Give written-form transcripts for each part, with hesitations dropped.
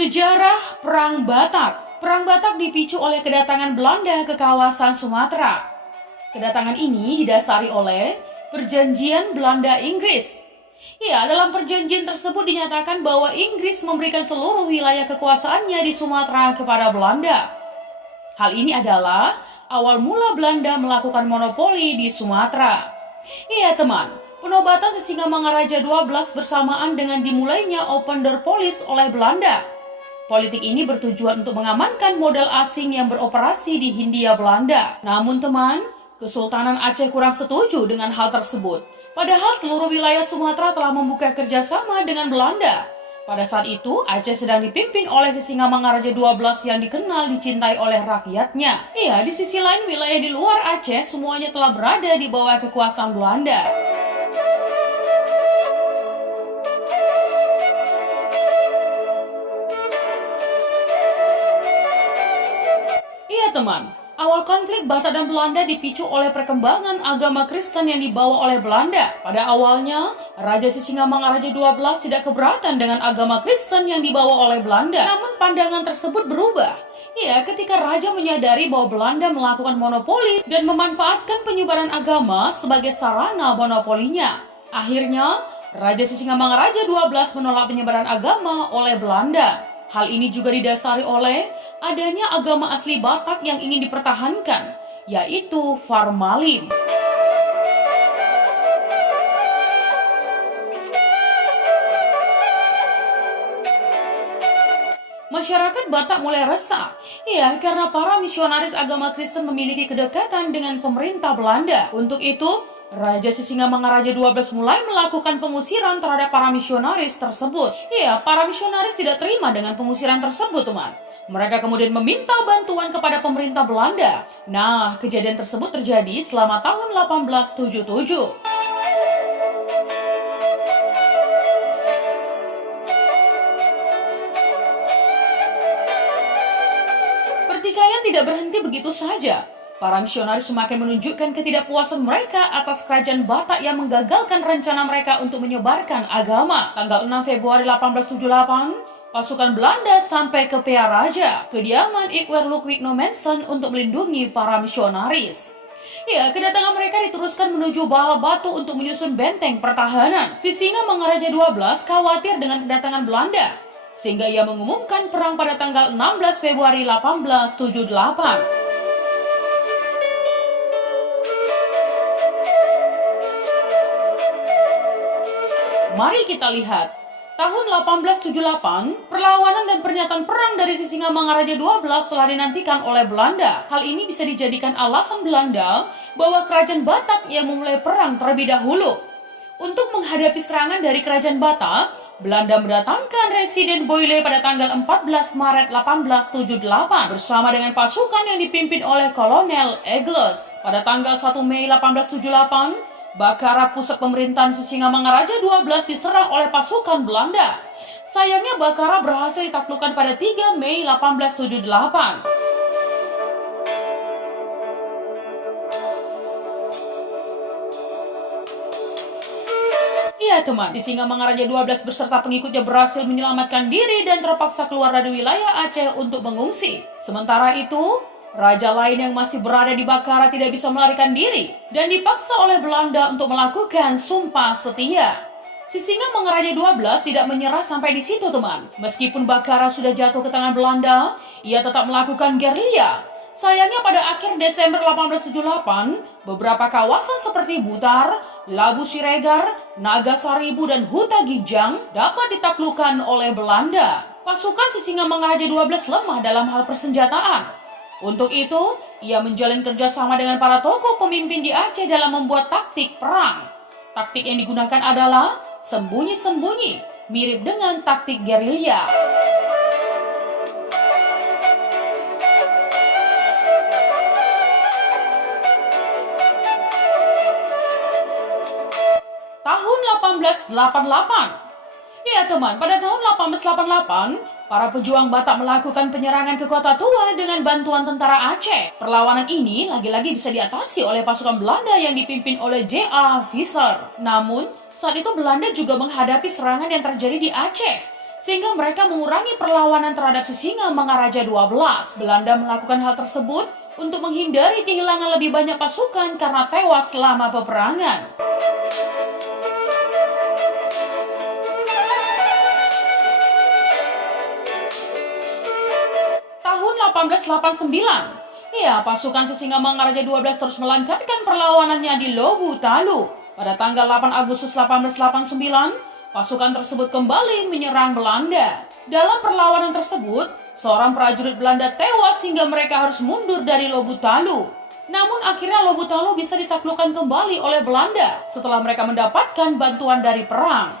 Sejarah Perang Batak. Perang Batak dipicu oleh kedatangan Belanda ke kawasan Sumatera. Kedatangan ini didasari oleh Perjanjian Belanda-Inggris. Ya, dalam perjanjian tersebut dinyatakan bahwa Inggris memberikan seluruh wilayah kekuasaannya di Sumatera kepada Belanda. Hal ini adalah awal mula Belanda melakukan monopoli di Sumatera. Iya teman, penobatan Sisingamangaraja 12 bersamaan dengan dimulainya Open Door Policy oleh Belanda. Politik ini bertujuan untuk mengamankan modal asing yang beroperasi di Hindia Belanda. Namun teman, Kesultanan Aceh kurang setuju dengan hal tersebut. Padahal seluruh wilayah Sumatera telah membuka kerjasama dengan Belanda. Pada saat itu, Aceh sedang dipimpin oleh Sisingamangaraja 12 yang dikenal dicintai oleh rakyatnya. Iya, di sisi lain wilayah di luar Aceh semuanya telah berada di bawah kekuasaan Belanda. Iya teman, awal konflik Batak dan Belanda dipicu oleh perkembangan agama Kristen yang dibawa oleh Belanda. Pada awalnya, Raja Sisingamangaraja 12 tidak keberatan dengan agama Kristen yang dibawa oleh Belanda. Namun pandangan tersebut berubah. Ya, ketika Raja menyadari bahwa Belanda melakukan monopoli dan memanfaatkan penyebaran agama sebagai sarana monopolinya. Akhirnya, Raja Sisingamangaraja 12 menolak penyebaran agama oleh Belanda. Hal ini juga didasari oleh adanya agama asli Batak yang ingin dipertahankan, yaitu Farmalim. Masyarakat Batak mulai resah, ya karena para misionaris agama Kristen memiliki kedekatan dengan pemerintah Belanda. Untuk itu, Raja Sisingamangaraja 12 mulai melakukan pengusiran terhadap para misionaris tersebut. Ya, para misionaris tidak terima dengan pengusiran tersebut, teman. Mereka kemudian meminta bantuan kepada pemerintah Belanda. Nah, kejadian tersebut terjadi selama tahun 1877. Pertikaian tidak berhenti begitu saja. Para misionaris semakin menunjukkan ketidakpuasan mereka atas kerajaan Batak yang menggagalkan rencana mereka untuk menyebarkan agama. Tanggal 6 Februari 1878, pasukan Belanda sampai ke Pearaja, kediaman Ikhwer Ludwig Nommensen untuk melindungi para misionaris. Ya, kedatangan mereka diteruskan menuju Baal Batu untuk menyusun benteng pertahanan. Sisingamangaraja 12 khawatir dengan kedatangan Belanda, sehingga ia mengumumkan perang pada tanggal 16 Februari 1878. Mari kita lihat. Tahun 1878, perlawanan dan pernyataan perang dari Sisingamangaraja 12 telah dinantikan oleh Belanda. Hal ini bisa dijadikan alasan Belanda bahwa kerajaan Batak yang memulai perang terlebih dahulu. Untuk menghadapi serangan dari kerajaan Batak, Belanda mendatangkan Residen Boyle pada tanggal 14 Maret 1878 bersama dengan pasukan yang dipimpin oleh Kolonel Egles. Pada tanggal 1 Mei 1878, Bakara, pusat pemerintahan Sisingamangaraja 12 diserang oleh pasukan Belanda. Sayangnya Bakara berhasil ditaklukkan pada 3 Mei 1878. Iya teman, Sisingamangaraja 12 beserta pengikutnya berhasil menyelamatkan diri dan terpaksa keluar dari wilayah Aceh untuk mengungsi. Sementara itu, raja lain yang masih berada di Bakara tidak bisa melarikan diri dan dipaksa oleh Belanda untuk melakukan sumpah setia. Sisingamangaraja 12 tidak menyerah sampai di situ, teman. Meskipun Bakara sudah jatuh ke tangan Belanda, ia tetap melakukan gerilya. Sayangnya pada akhir Desember 1878, beberapa kawasan seperti Butar, Labu Siregar, Nagasaribu, dan Huta Gijang dapat ditaklukkan oleh Belanda. Pasukan Sisingamangaraja 12 lemah dalam hal persenjataan. Untuk itu, ia menjalin kerjasama dengan para tokoh pemimpin di Aceh dalam membuat taktik perang. Taktik yang digunakan adalah sembunyi-sembunyi, mirip dengan taktik gerilya. Tahun 1888. Ya teman, pada tahun 1888, para pejuang Batak melakukan penyerangan ke Kota Tua dengan bantuan tentara Aceh. Perlawanan ini lagi-lagi bisa diatasi oleh pasukan Belanda yang dipimpin oleh J.A. Visser. Namun, saat itu Belanda juga menghadapi serangan yang terjadi di Aceh. sehingga mereka mengurangi perlawanan terhadap Sisingamangaraja 12. Belanda melakukan hal tersebut untuk menghindari kehilangan lebih banyak pasukan karena tewas selama peperangan. Tahun 1889, pasukan Sisingamangaraja 12 terus melancarkan perlawanannya di Lobutalu. Pada tanggal 8 Agustus 1889, pasukan tersebut kembali menyerang Belanda. Dalam perlawanan tersebut, seorang prajurit Belanda tewas hingga mereka harus mundur dari Lobutalu. Namun akhirnya Lobutalu bisa ditaklukkan kembali oleh Belanda setelah mereka mendapatkan bantuan dari perang.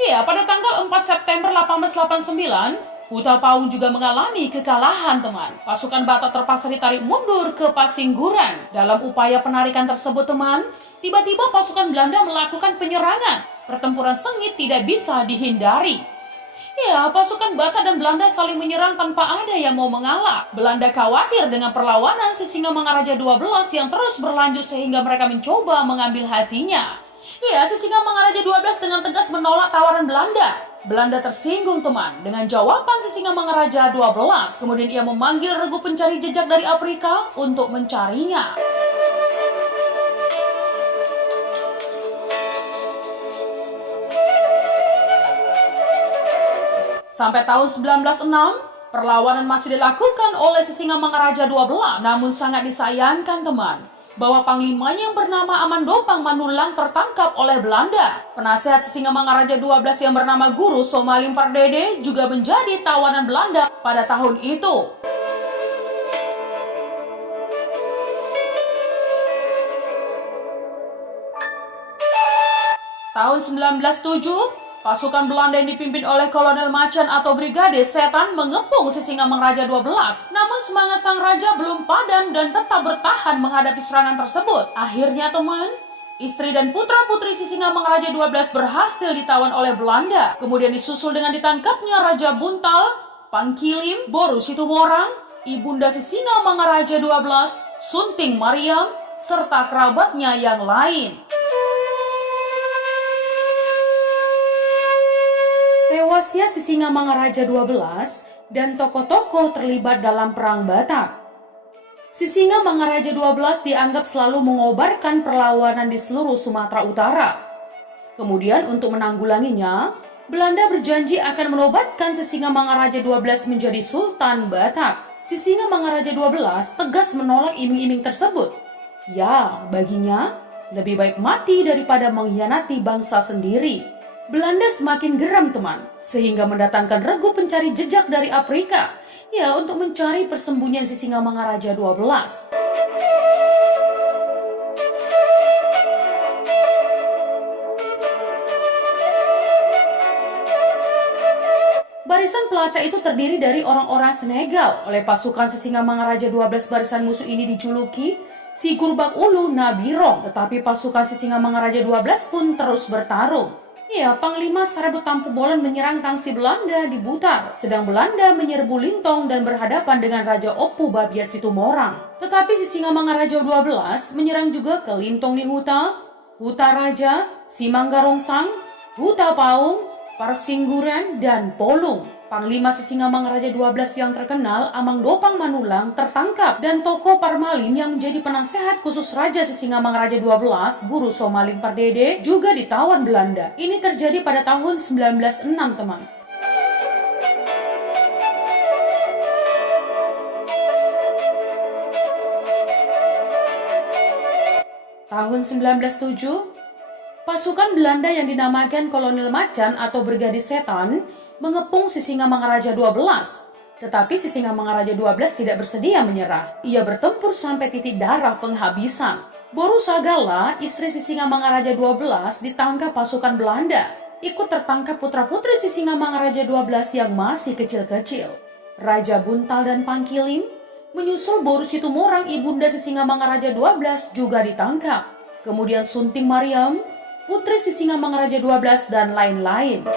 Pada tanggal 4 September 1889, Huta Paung juga mengalami kekalahan, teman. Pasukan Batak terpaksa ditarik mundur ke Pasingguran. Dalam upaya penarikan tersebut, teman, tiba-tiba pasukan Belanda melakukan penyerangan. Pertempuran sengit tidak bisa dihindari. Pasukan Batak dan Belanda saling menyerang tanpa ada yang mau mengalah. Belanda khawatir dengan perlawanan Sisingamangaraja 12 yang terus berlanjut sehingga mereka mencoba mengambil hatinya. Sisingamangaraja 12 dengan tegas menolak tawaran Belanda. Belanda tersinggung, teman, dengan jawaban Sisingamangaraja 12. Kemudian ia memanggil regu pencari jejak dari Afrika untuk mencarinya. Sampai tahun 1906, perlawanan masih dilakukan oleh Sisingamangaraja 12. Namun sangat disayangkan, teman, bahwa panglimanya yang bernama Amandopang Manulang tertangkap oleh Belanda. Penasehat Sisingamangaraja 12 yang bernama Guru Somaling Pardede juga menjadi tawanan Belanda pada tahun itu. Tahun 1907, pasukan Belanda yang dipimpin oleh Kolonel Macan atau Brigade Setan mengepung Sisingamangaraja 12. Namun semangat sang raja belum padam dan tetap bertahan menghadapi serangan tersebut. Akhirnya, teman, istri dan putra-putri Sisingamangaraja 12 berhasil ditawan oleh Belanda. Kemudian disusul dengan ditangkapnya Raja Buntal, Pangkilim, Boru Situmorang, Ibunda Sisingamangaraja 12, Sunting Mariam, serta kerabatnya yang lain. Tewasnya Sisingamangaraja 12 dan tokoh-tokoh terlibat dalam Perang Batak. Sisingamangaraja 12 dianggap selalu mengobarkan perlawanan di seluruh Sumatera Utara. Kemudian untuk menanggulanginya, Belanda berjanji akan menobatkan Sisingamangaraja 12 menjadi Sultan Batak. Sisingamangaraja 12 tegas menolak iming-iming tersebut. Baginya, lebih baik mati daripada mengkhianati bangsa sendiri. Belanda semakin geram, teman, sehingga mendatangkan regu pencari jejak dari Afrika, untuk mencari persembunyian Sisingamangaraja 12. Barisan pelacak itu terdiri dari orang-orang Senegal. Oleh pasukan Sisingamangaraja 12, barisan musuh ini dijuluki Si Gurbak Ulu Nabirong. Tetapi pasukan Sisingamangaraja 12 pun terus bertarung. Panglima Sarebut Tampu Bolon menyerang tangsi Belanda di Butar, sedang Belanda menyerbu Lintong dan berhadapan dengan Raja Opu Babiat Situmorang. Tetapi Sisingamangaraja 12 menyerang juga ke Lintong di Huta, Huta Raja, Simanggarongsang, Huta Paung, Persingguran, dan Polung. Panglima Sisingamangaraja 12 yang terkenal, Amangdopang Manulang, tertangkap dan Toko Parmalim yang menjadi penasehat khusus Raja Sisingamangaraja 12, Guru Somaling Pardede, juga ditawan Belanda. Ini terjadi pada tahun 1906, teman. Tahun 1907, pasukan Belanda yang dinamakan Kolonel Macan atau Brigade Setan mengepung Sisingamangaraja 12. Tetapi Sisingamangaraja 12 tidak bersedia menyerah. Ia bertempur sampai titik darah penghabisan. Boru Sagala, istri Sisingamangaraja 12, ditangkap pasukan Belanda. Ikut tertangkap putra-putri Sisingamangaraja 12 yang masih kecil-kecil. Raja Buntal dan Pangkilim, menyusul Boru Situmorang, ibunda Sisingamangaraja 12, juga ditangkap. Kemudian Sunting Mariam, putri Sisingamangaraja 12, dan lain-lain.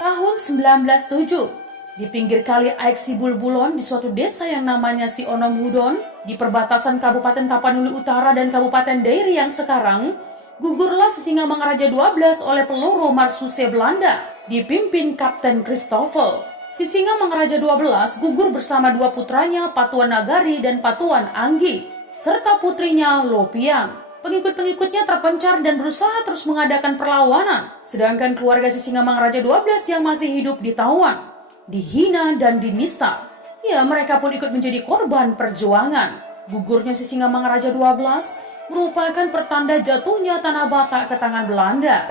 Tahun 1907, Di pinggir kali Aik Sibulbulon di suatu desa yang namanya Sionomudon, di perbatasan Kabupaten Tapanuli Utara dan Kabupaten Dairi yang sekarang, gugurlah Sisingamangaraja 12 oleh peluru Marsuse Belanda, dipimpin Kapten Christoffel. Sisingamangaraja 12 gugur bersama dua putranya Patuan Nagari dan Patuan Anggi, serta putrinya Lopian. Pengikut-pengikutnya terpencar dan berusaha terus mengadakan perlawanan, sedangkan keluarga Sisingamangaraja 12 yang masih hidup ditawan, dihina dan dinista. Ya, mereka pun ikut menjadi korban perjuangan. Gugurnya Sisingamangaraja 12 merupakan pertanda jatuhnya Tanah Batak ke tangan Belanda.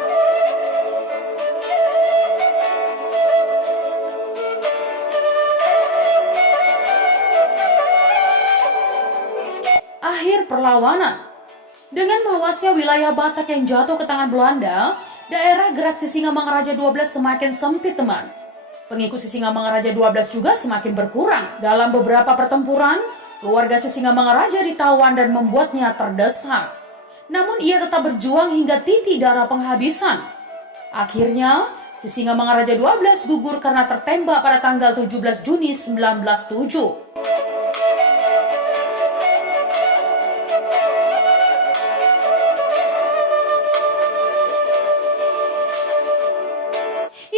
Akhir perlawanan. Dengan meluasnya wilayah Batak yang jatuh ke tangan Belanda, daerah gerak Sisingamangaraja 12 semakin sempit, teman. Pengikut Sisingamangaraja 12 juga semakin berkurang. Dalam beberapa pertempuran, keluarga Sisingamangaraja ditawan dan membuatnya terdesak. Namun ia tetap berjuang hingga titik darah penghabisan. Akhirnya, Sisingamangaraja 12 gugur karena tertembak pada tanggal 17 Juni 1907.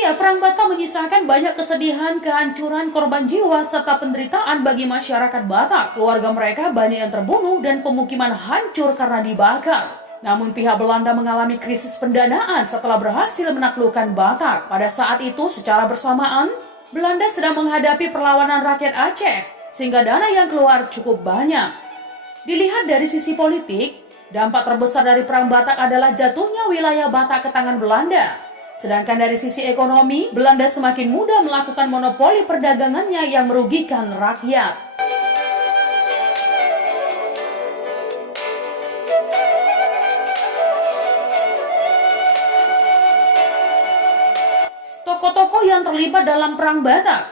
Ya, Perang Batak menyisakan banyak kesedihan, kehancuran, korban jiwa, serta penderitaan bagi masyarakat Batak. Keluarga mereka banyak yang terbunuh dan pemukiman hancur karena dibakar. Namun pihak Belanda mengalami krisis pendanaan setelah berhasil menaklukkan Batak. Pada saat itu, secara bersamaan, Belanda sedang menghadapi perlawanan rakyat Aceh, sehingga dana yang keluar cukup banyak. Dilihat dari sisi politik, dampak terbesar dari Perang Batak adalah jatuhnya wilayah Batak ke tangan Belanda. Sedangkan dari sisi ekonomi, Belanda semakin mudah melakukan monopoli perdagangannya yang merugikan rakyat. Tokoh-tokoh yang terlibat dalam Perang Batak.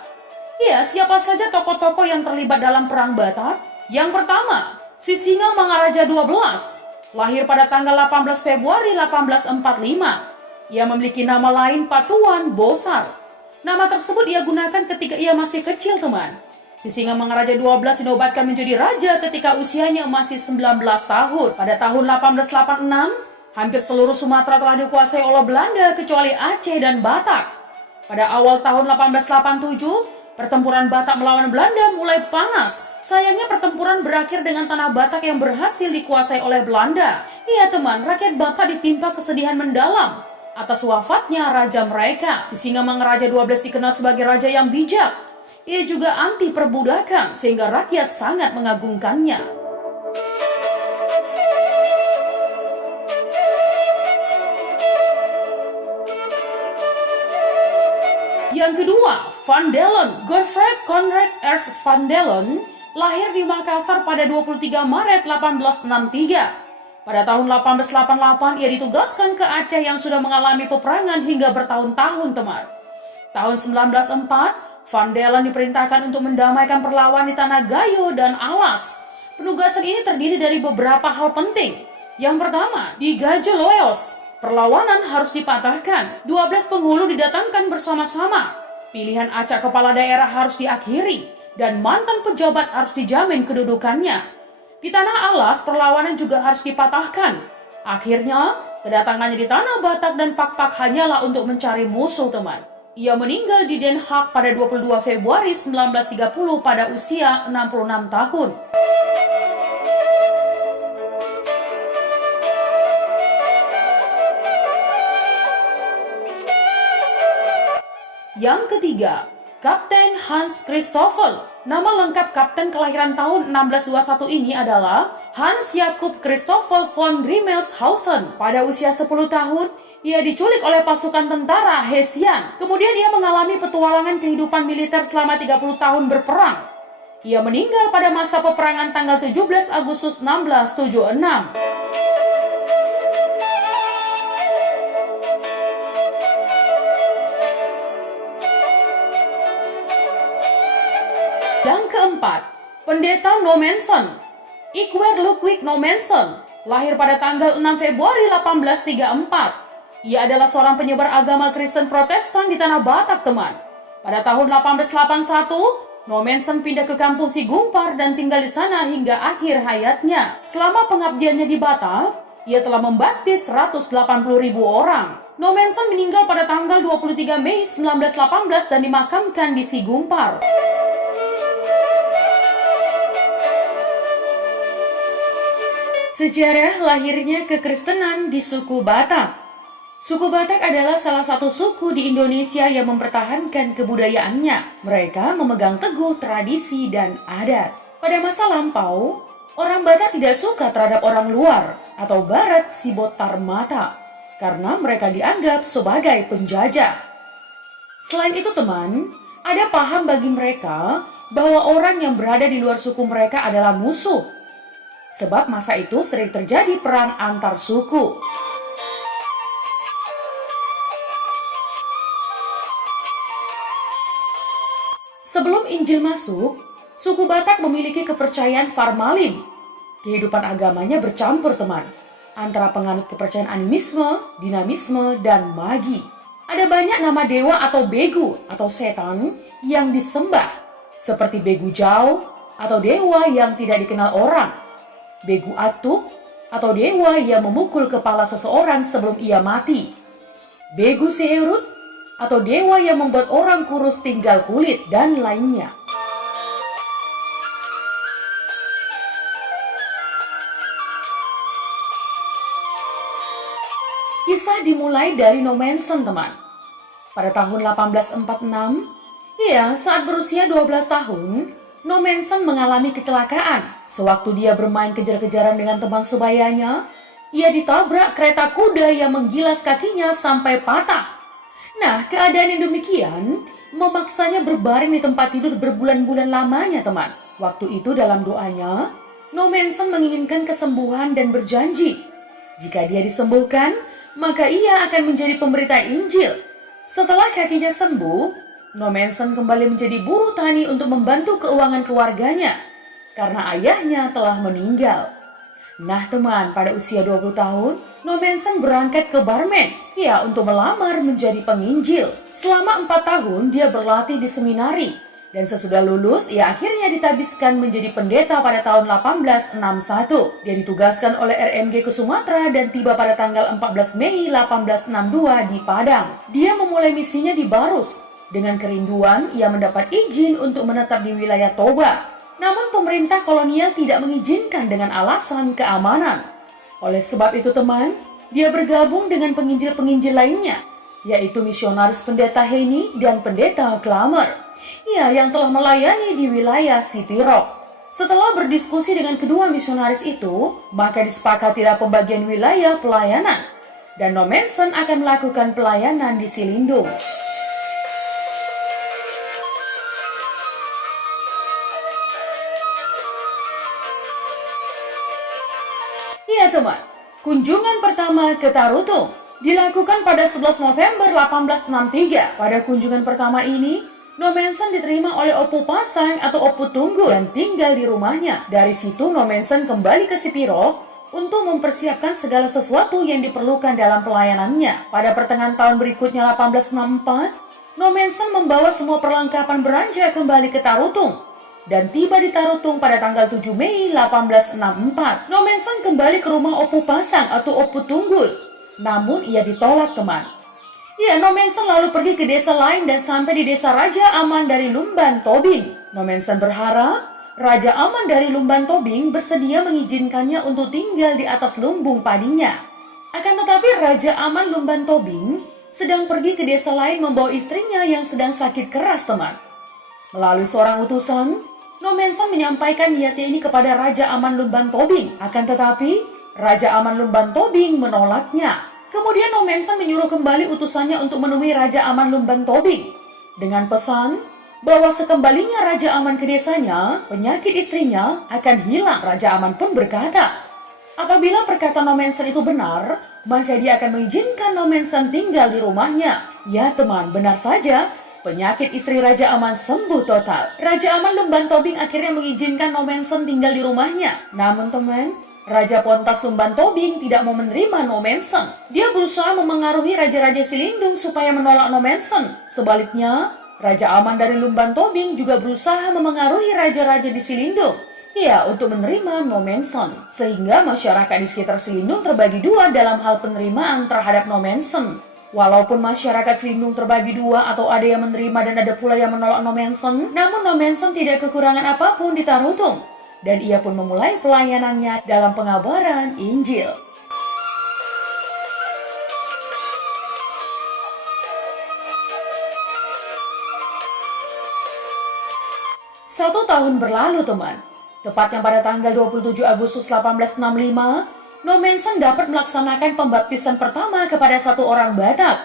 Ya, siapa saja tokoh-tokoh yang terlibat dalam Perang Batak? Yang pertama, Sisingamangaraja 12, lahir pada tanggal 18 Februari 1845. Ia memiliki nama lain Patuan Bosar. Nama tersebut ia gunakan ketika ia masih kecil, teman. Sisingamangaraja 12 dinobatkan menjadi raja ketika usianya masih 19 tahun. Pada tahun 1886, hampir seluruh Sumatera telah dikuasai oleh Belanda kecuali Aceh dan Batak. Pada awal tahun 1887, pertempuran Batak melawan Belanda mulai panas. Sayangnya pertempuran berakhir dengan Tanah Batak yang berhasil dikuasai oleh Belanda. Iya, teman, rakyat Batak ditimpa kesedihan mendalam atas wafatnya raja mereka. Sisingamangaraja 12 dikenal sebagai raja yang bijak. Ia juga anti perbudakan sehingga rakyat sangat mengagungkannya. Yang kedua, Van Dellen. Godfried Conrad Ernst Van Dellen lahir di Makassar pada 23 Maret 1863. Pada tahun 1888, ia ditugaskan ke Aceh yang sudah mengalami peperangan hingga bertahun-tahun, teman. Tahun 1904, Van Dellen diperintahkan untuk mendamaikan perlawanan di Tanah Gayo dan Alas. Penugasan ini terdiri dari beberapa hal penting. Yang pertama, di Gajo Loyos, perlawanan harus dipatahkan. 12 penghulu didatangkan bersama-sama. Pilihan acak kepala daerah harus diakhiri, dan mantan pejabat harus dijamin kedudukannya. Di Tanah Alas, perlawanan juga harus dipatahkan. Akhirnya, kedatangannya di Tanah Batak dan Pakpak hanyalah untuk mencari musuh, teman. Ia meninggal di Den Haag pada 22 Februari 1930 pada usia 66 tahun. Yang ketiga, Kapten Hans Christoffel. Nama lengkap Kapten kelahiran tahun 1621 ini adalah Hans Jakob Christoffel von Grimmelshausen. Pada usia 10 tahun, ia diculik oleh pasukan tentara Hessian. Kemudian ia mengalami petualangan kehidupan militer selama 30 tahun berperang. Ia meninggal pada masa peperangan tanggal 17 Agustus 1676. Yang keempat, Pendeta Nommensen. Ikwer Ludwig Nommensen lahir pada tanggal 6 Februari 1834. Ia adalah seorang penyebar agama Kristen Protestan di Tanah Batak, teman. Pada tahun 1881, Nommensen pindah ke kampung Sigumpar dan tinggal di sana hingga akhir hayatnya. Selama pengabdiannya di Batak, ia telah membaptis 180.000 orang. Nommensen meninggal pada tanggal 23 Mei 1918 dan dimakamkan di Sigumpar. Sejarah lahirnya kekristenan di suku Batak. Suku Batak adalah salah satu suku di Indonesia yang mempertahankan kebudayaannya. Mereka memegang teguh tradisi dan adat. Pada masa lampau, orang Batak tidak suka terhadap orang luar atau Barat Sibotar Mata karena mereka dianggap sebagai penjajah. Selain itu teman, ada paham bagi mereka bahwa orang yang berada di luar suku mereka adalah musuh. Sebab masa itu sering terjadi perang antar suku. Sebelum Injil masuk, suku Batak memiliki kepercayaan formalin. Kehidupan agamanya bercampur teman, antara penganut kepercayaan animisme, dinamisme, dan magi. Ada banyak nama dewa atau begu atau setan yang disembah, seperti Begu Jau atau dewa yang tidak dikenal orang, Begu Atuk atau dewa yang memukul kepala seseorang sebelum ia mati, Begu Seherut atau dewa yang membuat orang kurus tinggal kulit, dan lainnya. Kisah dimulai dari Nommensen teman. Pada tahun 1846, saat berusia 12 tahun, Nommensen mengalami kecelakaan. Sewaktu dia bermain kejar-kejaran dengan teman sebayanya, ia ditabrak kereta kuda yang menggilas kakinya sampai patah. Nah, keadaan yang demikian memaksanya berbaring di tempat tidur berbulan-bulan lamanya, teman. Waktu itu dalam doanya, Nommensen menginginkan kesembuhan dan berjanji, jika dia disembuhkan, maka ia akan menjadi pemberita Injil. Setelah kakinya sembuh, Nommensen kembali menjadi buruh tani untuk membantu keuangan keluarganya, karena ayahnya telah meninggal. Nah teman, pada usia 20 tahun, Nommensen berangkat ke Barmen, untuk melamar menjadi penginjil. Selama 4 tahun, dia berlatih di seminari. Dan sesudah lulus, ia akhirnya ditabiskan menjadi pendeta pada tahun 1861. Dia ditugaskan oleh RMG ke Sumatera dan tiba pada tanggal 14 Mei 1862 di Padang. Dia memulai misinya di Barus. Dengan kerinduan, ia mendapat izin untuk menetap di wilayah Toba. Namun pemerintah kolonial tidak mengizinkan dengan alasan keamanan. Oleh sebab itu teman, dia bergabung dengan penginjil-penginjil lainnya, yaitu misionaris pendeta Heni dan pendeta Klamer, yang telah melayani di wilayah City Rock. Setelah berdiskusi dengan kedua misionaris itu, maka disepakatilah pembagian wilayah pelayanan, dan Nommensen akan melakukan pelayanan di Silindung. Teman, kunjungan pertama ke Tarutung dilakukan pada 11 November 1863. Pada kunjungan pertama ini, Nommensen diterima oleh Opu Pasang atau Opu Tunggul dan tinggal di rumahnya. Dari situ Nommensen kembali ke Sipirok untuk mempersiapkan segala sesuatu yang diperlukan dalam pelayanannya. Pada pertengahan tahun berikutnya 1864, Nommensen membawa semua perlengkapan beranjak kembali ke Tarutung dan tiba di Tarutung pada tanggal 7 Mei 1864. Nommensen kembali ke rumah Opu Pasang atau Opu Tunggul. Namun ia ditolak teman. Nommensen lalu pergi ke desa lain dan sampai di desa Raja Aman dari Lumban Tobing. Nommensen berharap Raja Aman dari Lumban Tobing bersedia mengizinkannya untuk tinggal di atas lumbung padinya. Akan tetapi Raja Aman Lumban Tobing sedang pergi ke desa lain membawa istrinya yang sedang sakit keras teman. Melalui seorang utusan, Nommensen menyampaikan niatnya ini kepada Raja Aman Lumban Tobing. Akan tetapi, Raja Aman Lumban Tobing menolaknya. Kemudian Nommensen menyuruh kembali utusannya untuk menemui Raja Aman Lumban Tobing dengan pesan bahwa sekembalinya Raja Aman ke desanya, penyakit istrinya akan hilang. Raja Aman pun berkata, apabila perkataan Nommensen itu benar, maka dia akan mengizinkan Nommensen tinggal di rumahnya. Ya teman, benar saja. Penyakit istri Raja Aman sembuh total. Raja Aman Lumban Tobing akhirnya mengizinkan Nommensen tinggal di rumahnya. Namun teman, Raja Pontas Lumban Tobing tidak mau menerima Nommensen. Dia berusaha memengaruhi raja-raja Silindung supaya menolak Nommensen. Sebaliknya, Raja Aman dari Lumban Tobing juga berusaha memengaruhi raja-raja di Silindung, ya, untuk menerima Nomensen, sehingga masyarakat di sekitar Silindung terbagi dua dalam hal penerimaan terhadap Nomensen. Walaupun masyarakat Silindung terbagi dua atau ada yang menerima dan ada pula yang menolak Nomensen, namun Nomensen tidak kekurangan apapun di Tarutung, dan ia pun memulai pelayanannya dalam pengabaran Injil. 1 tahun berlalu, teman. Tepatnya pada tanggal 27 Agustus 1865, Nomensen dapat melaksanakan pembaptisan pertama kepada satu orang Batak.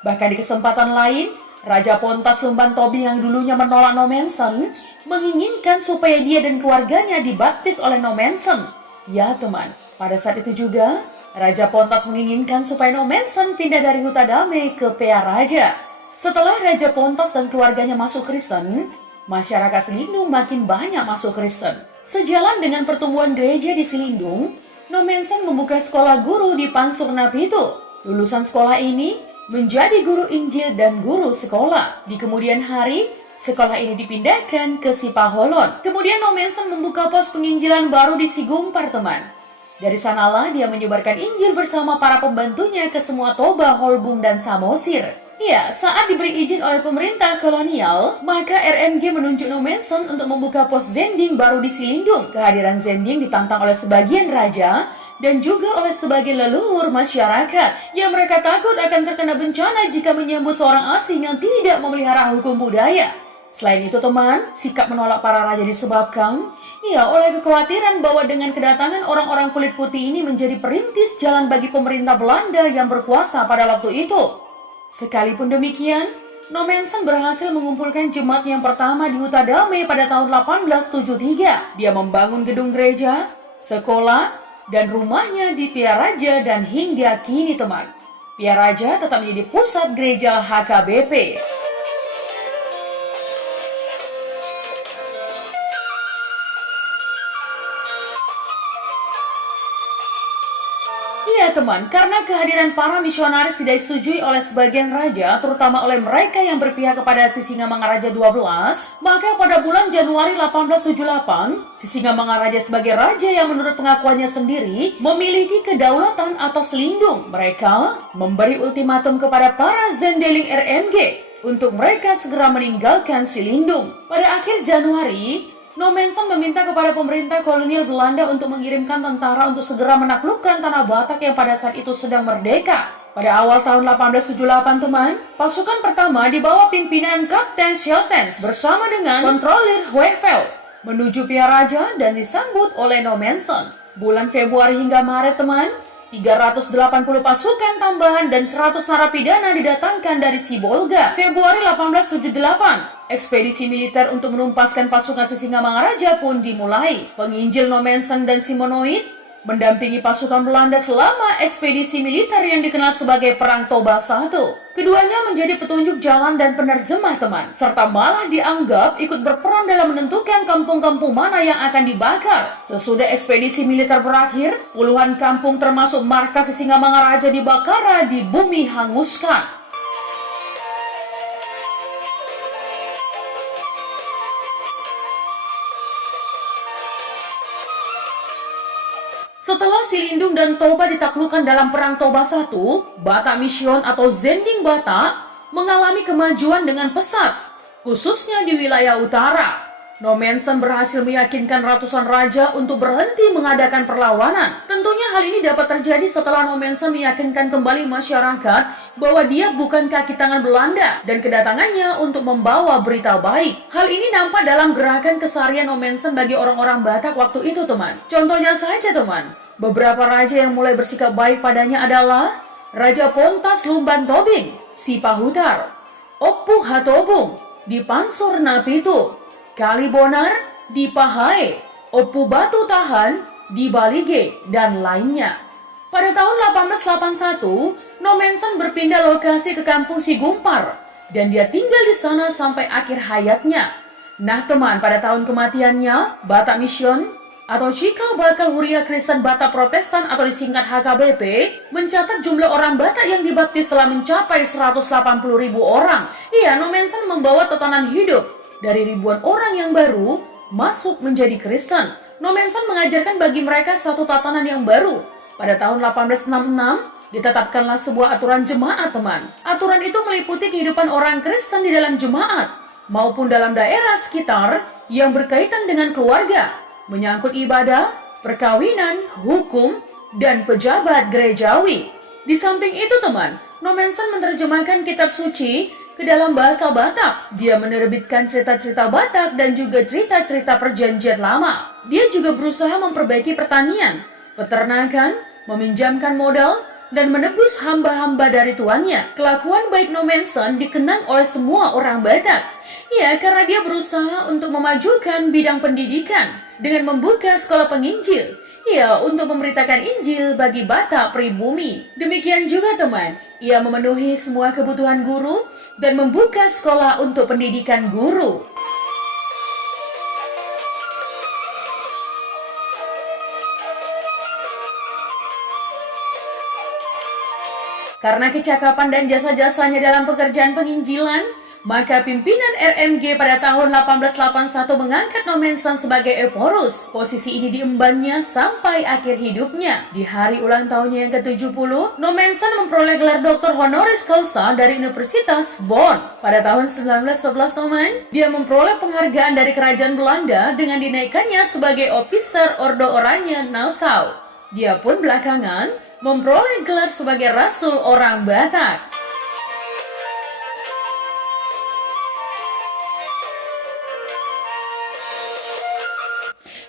Bahkan di kesempatan lain, Raja Pontas Lumban Tobing yang dulunya menolak Nomensen menginginkan supaya dia dan keluarganya dibaptis oleh Nomensen. Ya, teman, pada saat itu juga, Raja Pontas menginginkan supaya Nomensen pindah dari Hutadame ke Pearaja. Setelah Raja Pontas dan keluarganya masuk Kristen, masyarakat Silindung makin banyak masuk Kristen. Sejalan dengan pertumbuhan gereja di Silindung, Nomensen membuka sekolah guru di Pansur Napitu. Lulusan sekolah ini menjadi guru Injil dan guru sekolah. Di kemudian hari, sekolah ini dipindahkan ke Sipaholon. Kemudian Nomensen membuka pos penginjilan baru di Sigumpar, teman. Dari sanalah dia menyebarkan Injil bersama para pembantunya ke semua Toba, Holbung, dan Samosir. Ya, saat diberi izin oleh pemerintah kolonial, maka RMG menunjuk Nomensen untuk membuka pos Zending baru di Silindung. Kehadiran Zending ditantang oleh sebagian raja dan juga oleh sebagian leluhur masyarakat yang mereka takut akan terkena bencana jika menyambut seorang asing yang tidak memelihara hukum budaya. Selain itu, teman, sikap menolak para raja disebabkan oleh kekhawatiran bahwa dengan kedatangan orang-orang kulit putih ini menjadi perintis jalan bagi pemerintah Belanda yang berkuasa pada waktu itu. Sekalipun demikian, Nomensen berhasil mengumpulkan jemaat yang pertama di Hutadame pada tahun 1873. Dia membangun gedung gereja, sekolah, dan rumahnya di Pearaja dan hingga kini, teman, Pearaja tetap menjadi pusat gereja HKBP. Ya, teman, karena kehadiran para misionaris tidak disetujui oleh sebagian raja, terutama oleh mereka yang berpihak kepada Sisingamangaraja 12, maka pada bulan Januari 1878, Sisingamangaraja sebagai raja yang menurut pengakuannya sendiri memiliki kedaulatan atas Silindung. Mereka memberi ultimatum kepada para Zendeling RMG untuk mereka segera meninggalkan Silindung. Pada akhir Januari, Nomensen meminta kepada pemerintah kolonial Belanda untuk mengirimkan tentara untuk segera menaklukkan tanah Batak yang pada saat itu sedang merdeka. Pada awal tahun 1878, teman, pasukan pertama di bawah pimpinan Kapten Scheltens bersama dengan Kontrolir Huevel menuju Pearaja dan disambut oleh Nomensen. Bulan Februari hingga Maret, teman, 380 pasukan tambahan dan 100 narapidana didatangkan dari Sibolga. Februari 1878, ekspedisi militer untuk menumpaskan pasukan Sisingamangaraja pun dimulai. Penginjil Nomensen dan Simonoid mendampingi pasukan Belanda selama ekspedisi militer yang dikenal sebagai Perang Toba I. Keduanya menjadi petunjuk jalan dan penerjemah, teman, serta malah dianggap ikut berperan dalam menentukan kampung-kampung mana yang akan dibakar. Sesudah ekspedisi militer berakhir, puluhan kampung termasuk markas Sisingamangaraja dibakar, di bumi hanguskan. Setelah Silindung dan Toba ditaklukkan dalam Perang Toba I, Batak Mission atau Zending Batak mengalami kemajuan dengan pesat, khususnya di wilayah utara. Nomensen berhasil meyakinkan ratusan raja untuk berhenti mengadakan perlawanan. Tentunya hal ini dapat terjadi setelah Nomensen meyakinkan kembali masyarakat bahwa dia bukan kaki tangan Belanda dan kedatangannya untuk membawa berita baik. Hal ini nampak dalam gerakan keseharian Nomensen bagi orang-orang Batak waktu itu, teman. Contohnya saja, teman, beberapa raja yang mulai bersikap baik padanya adalah Raja Pontas Lumban Tobing, Sipahutar, Oppu Hatobung di Pansur Napitu, Kalibonar di Pahae, Oppu Batu Tahan di Balige, dan lainnya. Pada tahun 1881, Nomensen berpindah lokasi ke kampung Sigumpar, dan dia tinggal di sana sampai akhir hayatnya. Nah, teman, pada tahun kematiannya, Batak Mission atau Cikal Bakal Huria Kristen Batak Protestan atau disingkat HKBP mencatat jumlah orang Batak yang dibaptis telah mencapai 180.000 orang. Iya, Nomensen membawa tatanan hidup dari ribuan orang yang baru masuk menjadi Kristen. Nomensen mengajarkan bagi mereka satu tatanan yang baru. Pada tahun 1866, ditetapkanlah sebuah aturan jemaat, teman. Aturan itu meliputi kehidupan orang Kristen di dalam jemaat maupun dalam daerah sekitar yang berkaitan dengan keluarga, menyangkut ibadah, perkawinan, hukum, dan pejabat gerejawi. Di samping itu, teman, Nomensen menerjemahkan kitab suci ke dalam bahasa Batak. Dia menerbitkan cerita-cerita Batak dan juga cerita-cerita perjanjian lama. Dia juga berusaha memperbaiki pertanian, peternakan, meminjamkan modal, dan menebus hamba-hamba dari tuannya. Kelakuan baik Nomensen dikenang oleh semua orang Batak. Ya, karena dia berusaha untuk memajukan bidang pendidikan dengan membuka sekolah penginjil. Ya, untuk memberitakan Injil bagi Batak pribumi. Demikian juga, teman, ia memenuhi semua kebutuhan guru dan membuka sekolah untuk pendidikan guru. Karena kecakapan dan jasa-jasanya dalam pekerjaan penginjilan, maka pimpinan RMG pada tahun 1881 mengangkat Nomensen sebagai Eporus. Posisi ini diembannya sampai akhir hidupnya. Di hari ulang tahunnya yang ke-70, Nomensen memperoleh gelar Doktor Honoris Causa dari Universitas Bonn. Pada tahun 1911, teman, dia memperoleh penghargaan dari Kerajaan Belanda dengan dinaikkannya sebagai Officer Ordo Oranye Nassau. Dia pun belakangan memperoleh gelar sebagai Rasul orang Batak.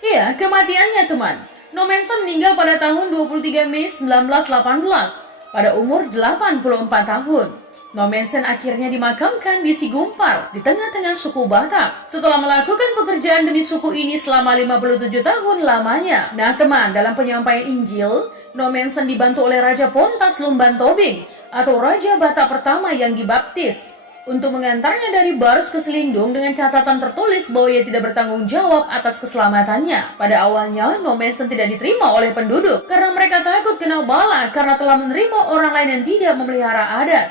Ya, kematiannya, teman. Nomensen meninggal pada tahun 23 Mei 1918 pada umur 84 tahun. Nomensen akhirnya dimakamkan di Sigumpar di tengah-tengah suku Batak setelah melakukan pekerjaan demi suku ini selama 57 tahun lamanya. Nah, teman, dalam penyampaian Injil, Nomensen dibantu oleh Raja Pontas Lumban Tobing atau Raja Batak pertama yang dibaptis untuk mengantarnya dari Barus ke Selindung dengan catatan tertulis bahwa ia tidak bertanggung jawab atas keselamatannya. Pada awalnya, Nomensen tidak diterima oleh penduduk karena mereka takut kena bala karena telah menerima orang lain yang tidak memelihara adat.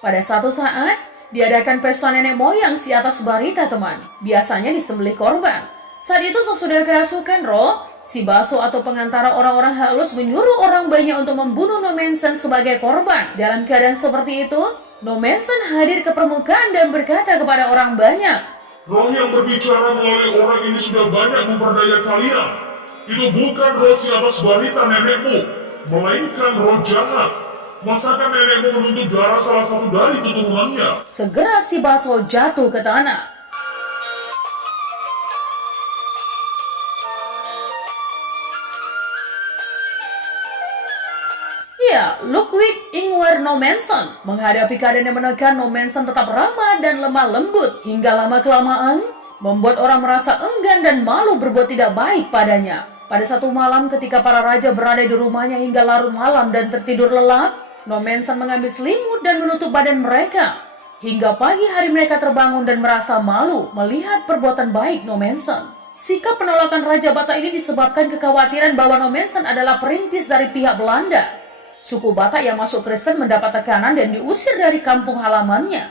Pada satu saat, diadakan pesta nenek moyang si atas barita, teman. Biasanya disembelih korban. Saat itu sesudah kerasukan roh, si baso atau pengantara orang-orang halus menyuruh orang banyak untuk membunuh Nomensen sebagai korban. Dalam keadaan seperti itu, Nomensen hadir ke permukaan dan berkata kepada orang banyak, "Roh yang berbicara melalui orang ini sudah banyak memperdaya kalian. Itu bukan roh si atas barita nenekmu, melainkan roh jahat. Masakan nenekmu menuntut darah salah satu dari keturunannya?" Segera si baso jatuh ke tanah. Ya, Ludwig Ingvar Nomensen menghadapi keadaan yang menekan. Nomensen tetap ramah dan lemah lembut hingga lama-kelamaan membuat orang merasa enggan dan malu berbuat tidak baik padanya. Pada satu malam ketika para raja berada di rumahnya hingga larut malam dan tertidur lelap, Nomensen mengambil selimut dan menutup badan mereka. Hingga pagi hari mereka terbangun dan merasa malu melihat perbuatan baik Nomensen. Sikap penolakan Raja Batak ini disebabkan kekhawatiran bahwa Nomensen adalah perintis dari pihak Belanda. Suku Batak yang masuk Kristen mendapat tekanan dan diusir dari kampung halamannya.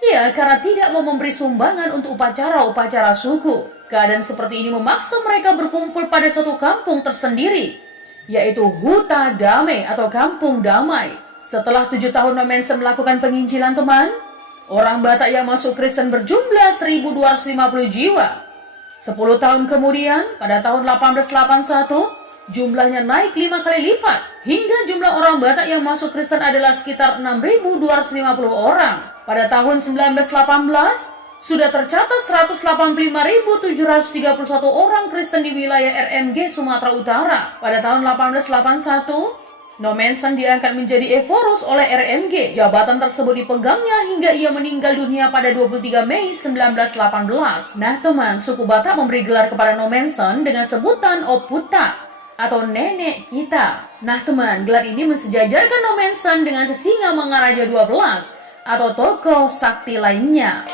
Ya, karena tidak mau memberi sumbangan untuk upacara-upacara suku. Keadaan seperti ini memaksa mereka berkumpul pada satu kampung tersendiri, yaitu Huta Damai atau Kampung Damai. Setelah 7 tahun Nomensen melakukan penginjilan, teman, orang Batak yang masuk Kristen berjumlah 1.250 jiwa. 10 tahun kemudian, pada tahun 1881, jumlahnya naik 5 kali lipat, hingga jumlah orang Batak yang masuk Kristen adalah sekitar 6.250 orang. Pada tahun 1918, sudah tercatat 185.731 orang Kristen di wilayah RMG Sumatera Utara. Pada tahun 1881, Nomensen diangkat menjadi Eporus oleh RMG. Jabatan tersebut dipegangnya hingga ia meninggal dunia pada 23 Mei 1918. Nah, teman, suku Batak memberi gelar kepada Nomensen dengan sebutan Oputa atau nenek kita. Nah, teman, gelar ini mensejajarkan Nomensen dengan Sisingamangaraja 12 atau tokoh sakti lainnya.